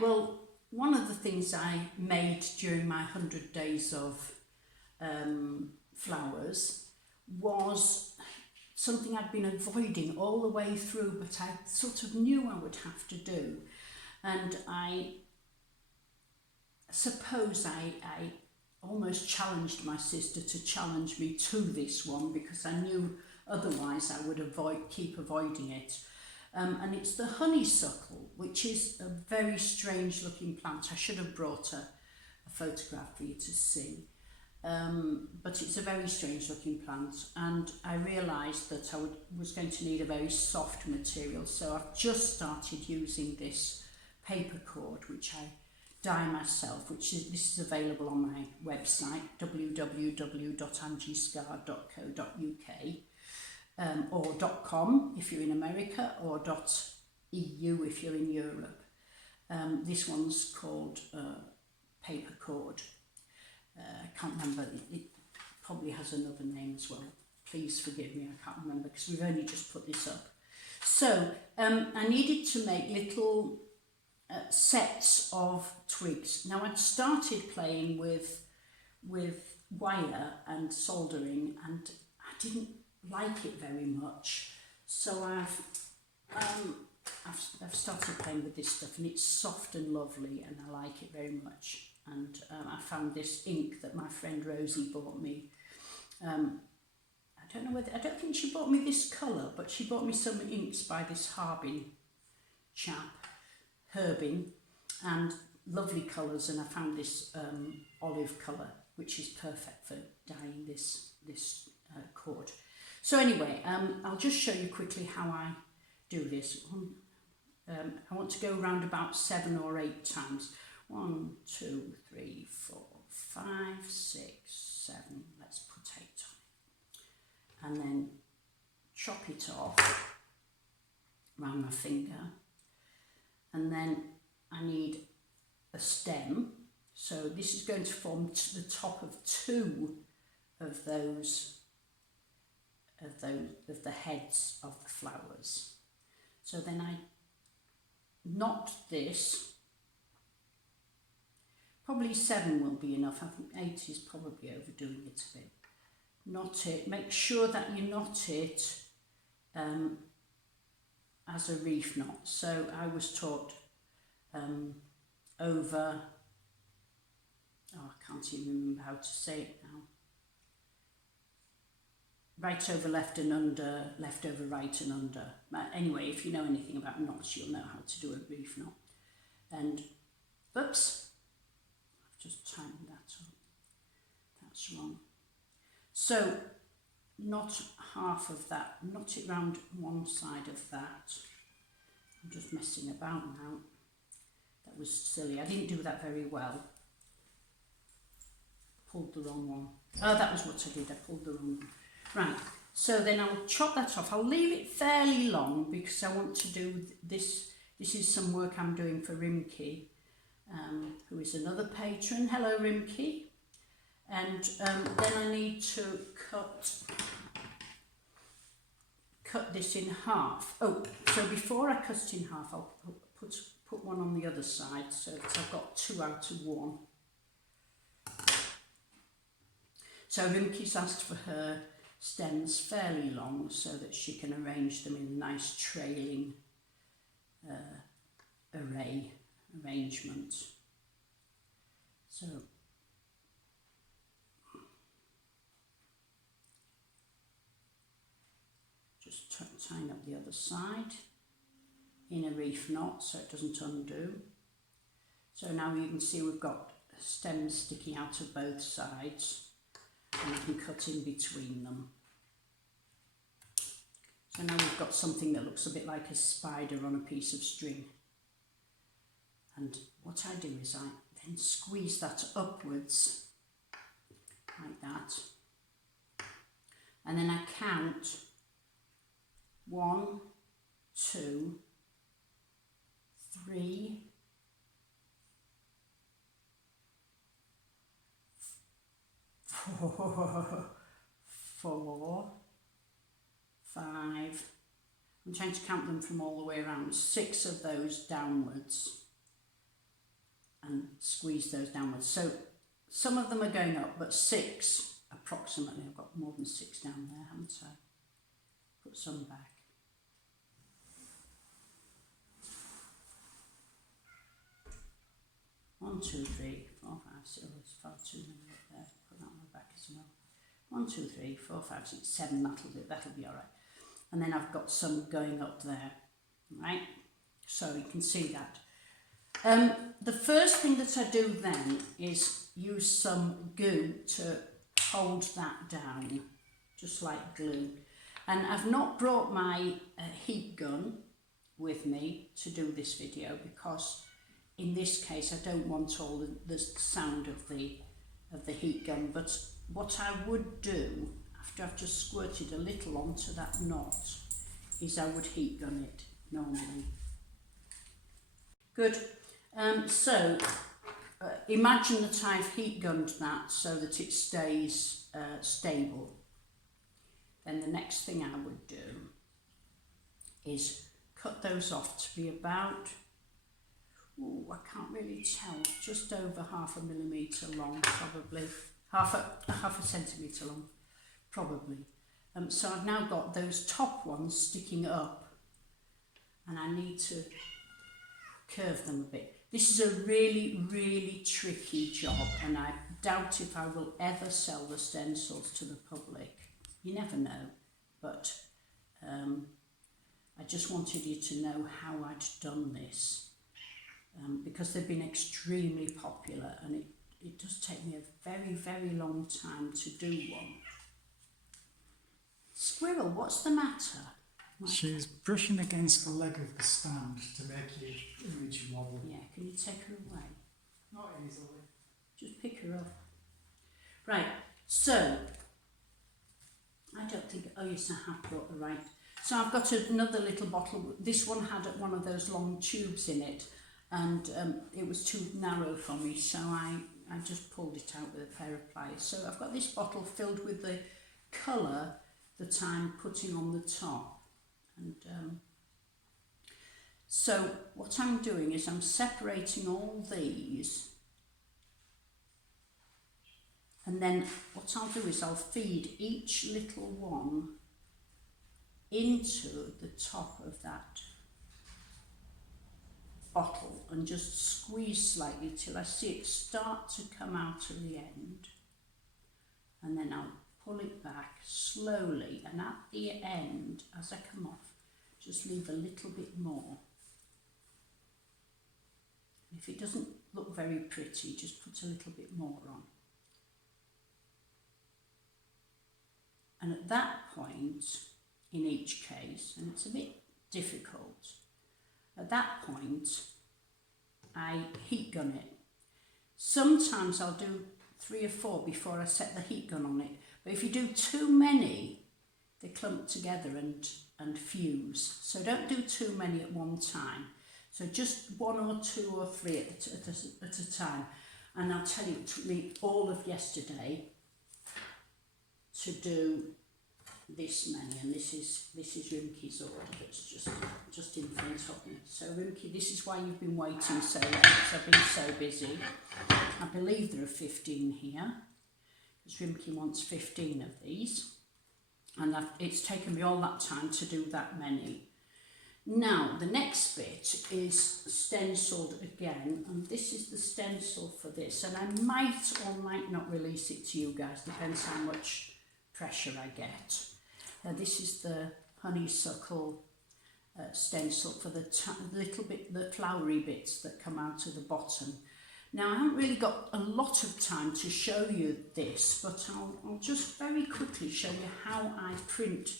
well, one of the things I made during my 100 days of flowers was something I'd been avoiding all the way through, but I sort of knew I would have to do. And I suppose I almost challenged my sister to challenge me to this one, because I knew otherwise I would keep avoiding it. And it's the honeysuckle, which is a very strange looking plant. I should have brought a photograph for you to see. But it's a very strange looking plant, and I realised that I was going to need a very soft material, so I've just started using this paper cord, which I dye myself, this is available on my website, www.angiescarr.co.uk, or .com if you're in America, or .eu if you're in Europe. This one's called paper cord. I can't remember, it probably has another name as well. Please forgive me, I can't remember, because we've only just put this up. So I needed to make little sets of twigs. Now I'd started playing with wire and soldering, and I didn't like it very much. So I've started playing with this stuff, and it's soft and lovely, and I like it very much. And I found this ink that my friend Rosie bought me. I don't think she bought me this colour, but she bought me some inks by this Harbin chap, and lovely colours, and I found this olive colour, which is perfect for dyeing this cord. So anyway, I'll just show you quickly how I do this. I want to go around about 7 or 8 times. 1, 2, 3, 4, 5, 6, 7. Let's put 8 on it. And then chop it off around my finger. And then I need a stem. So this is going to form the top of 2 of those of the heads of the flowers. So then I knot this. Probably 7 will be enough. I think 8 is probably overdoing it a bit. Knot it. Make sure that you knot it as a reef knot. So I was taught over, I can't even remember how to say it now. Right over left and under, left over right and under. But anyway, if you know anything about knots, you'll know how to do a reef knot. And, oops. Just tighten that up. That's wrong. So knot half of that, knot it round one side of that. I'm just messing about now. That was silly. I didn't do that very well. Pulled the wrong one. Oh, that was what I did. I pulled the wrong one. Right. So then I'll chop that off. I'll leave it fairly long because I want to do this. This is some work I'm doing for Rimke. Who is another patron. Hello Rimke. And then I need to cut this in half. Oh, so before I cut it in half, I'll put one on the other side so that I've got 2 out of 1. So Rimke's asked for her stems fairly long so that she can arrange them in a nice trailing arrangement. So just tying up the other side in a reef knot so it doesn't undo. So now you can see we've got stems sticking out of both sides, and you can cut in between them. So now we've got something that looks a bit like a spider on a piece of string. And what I do is I then squeeze that upwards like that, and then I count 1, 2, 3, 4, 5. I'm trying to count them from all the way around. 6 of those downwards. and squeeze those downwards. So some of them are going up, but 6 approximately. I've got more than 6 down there, haven't I? Put some back. One, 2, 3, 4, 5, 6. Oh, there's far too many up there. Put that one back as well. 1, 2, 3, 4, 5, 6, 7. That'll do. That'll be all right. And then I've got some going up there, right? So you can see that. The first thing that I do then is use some glue to hold that down, just like glue. And I've not brought my heat gun with me to do this video because in this case I don't want all the sound of the heat gun. But what I would do after I've just squirted a little onto that knot is I would heat gun it normally. Good. So imagine that I've heat gunned that so that it stays stable. Then the next thing I would do is cut those off to be about, I can't really tell, just over 0.5 millimetre long, probably half a centimetre long, probably. So I've now got those top ones sticking up, and I need to curve them a bit. This is a really, really tricky job, and I doubt if I will ever sell the stencils to the public. You never know, but I just wanted you to know how I'd done this, because they've been extremely popular, and it does take me a very, very long time to do one. Squirrel, what's the matter? She's brushing against the leg of the stand to make your image wobble. Yeah, can you take her away? Not easily. Just pick her up. Right, so, I don't think, oh yes, I have brought the right. So I've got another little bottle. This one had one of those long tubes in it, and it was too narrow for me, so I just pulled it out with a pair of pliers. So I've got this bottle filled with the colour that I'm putting on the top. And so what I'm doing is I'm separating all these, and then what I'll do is I'll feed each little one into the top of that bottle and just squeeze slightly till I see it start to come out of the end, and then I'll pull it back slowly, and at the end, as I come off, just leave a little bit more. If it doesn't look very pretty, just put a little bit more on. And at that point, in each case, and it's a bit difficult, at that point, I heat gun it. Sometimes I'll do 3 or 4 before I set the heat gun on it. But if you do too many, they clump together and fuse. So don't do too many at one time. So just 1 or 2 or 3 at a time. And I'll tell you, it took me all of yesterday to do this many. And this is Rimke's order that's just in front of me. So Rimke, this is why you've been waiting so long, because I've been so busy. I believe there are 15 here. Rimke wants 15 of these, and it's taken me all that time to do that many. Now the next bit is stenciled again, and this is the stencil for this, and I might or might not release it to you guys, depends how much pressure I get. This is the honeysuckle stencil for the flowery bits that come out of the bottom. Now, I haven't really got a lot of time to show you this, but I'll just very quickly show you how I print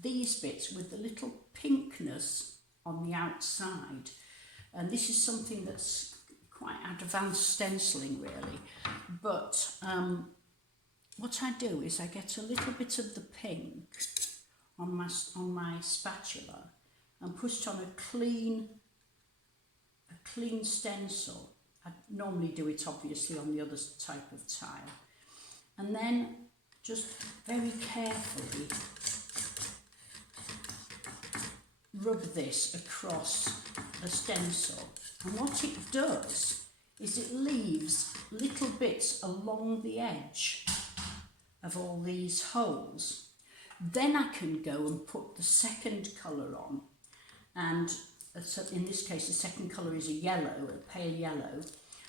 these bits with the little pinkness on the outside. And this is something that's quite advanced stenciling, really. But what I do is I get a little bit of the pink on my spatula and put it on a clean stencil. I normally do it obviously on the other type of tile, and then just very carefully rub this across the stencil, and what it does is it leaves little bits along the edge of all these holes. Then I can go and put the second colour on, and in this case the second colour is a yellow, a pale yellow,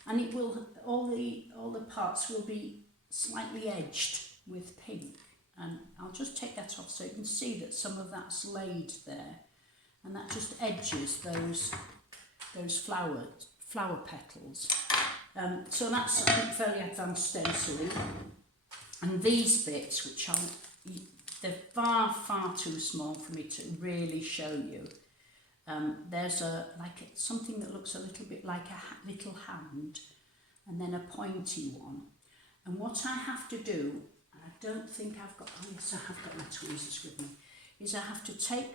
and it will, all the parts will be slightly edged with pink. And I'll just take that off so you can see that some of that's laid there, and that just edges those flower petals. So that's, I think, fairly advanced stenciling. And these bits, which they're far too small for me to really show you. There's something that looks a little bit like a little hand, and then a pointy one. And what I have to do, and I don't think I've got, oh yes, I have got my tweezers with me, is I have to take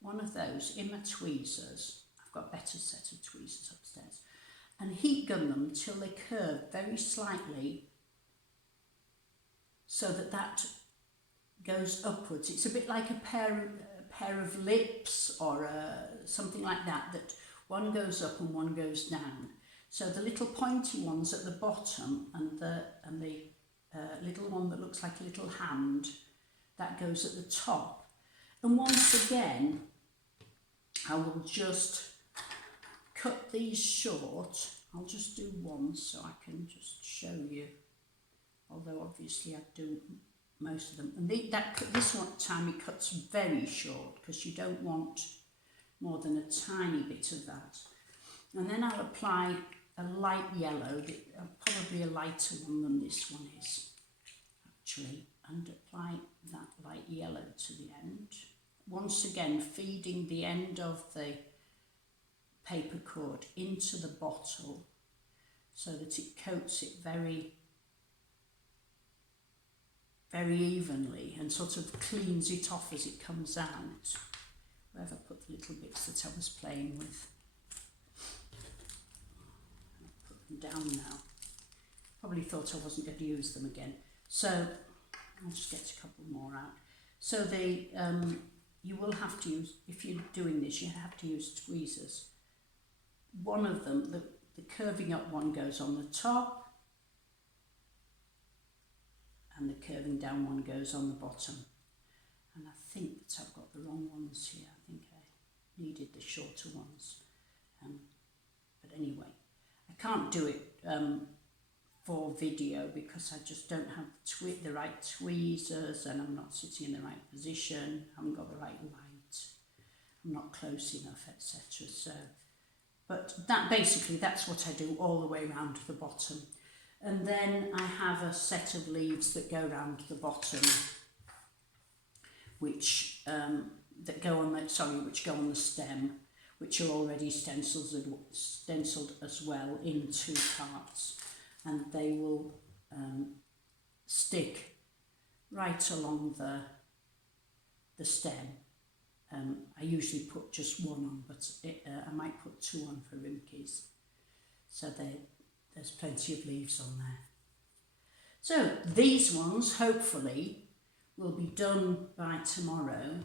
one of those in my tweezers. I've got a better set of tweezers upstairs, and heat gun them until they curve very slightly, so that goes upwards. It's a bit like a pair of lips, or something like that one goes up and one goes down. So the little pointy ones at the bottom, and the little one that looks like a little hand, that goes at the top. And once again, I will just cut these short. I'll just do one so I can just show you, although obviously I do most of them. And this one time it cuts very short, because you don't want more than a tiny bit of that. And then I'll apply a light yellow, probably a lighter one than this one is actually, and apply that light yellow to the end. Once again, feeding the end of the paper cord into the bottle so that it coats it very evenly and sort of cleans it off as it comes out. Where have I put the little bits that I was playing with? I'll put them down now. Probably thought I wasn't going to use them again. So I'll just get a couple more out. So you will have to use, if you're doing this, you have to use tweezers. One of them, the curving up one, goes on the top, and the curving down one goes on the bottom. And I think that I've got the wrong ones here. I think I needed the shorter ones. But anyway, I can't do it for video because I just don't have the right tweezers, and I'm not sitting in the right position, I haven't got the right light, I'm not close enough, etc. So, but that's what I do all the way around the bottom. And then I have a set of leaves that go around the bottom, which go on the stem, which are already stenciled as well in two parts, and they will stick right along the stem. I usually put just one on, but I might put two on for rimkeys, so there's plenty of leaves on there. So these ones hopefully will be done by tomorrow.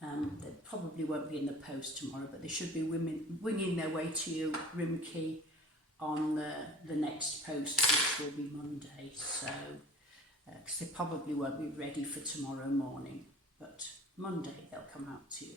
They probably won't be in the post tomorrow, but they should be winging their way to you, rimkey, on the next post, which will be Monday. So, because they probably won't be ready for tomorrow morning, but Monday they'll come out to you.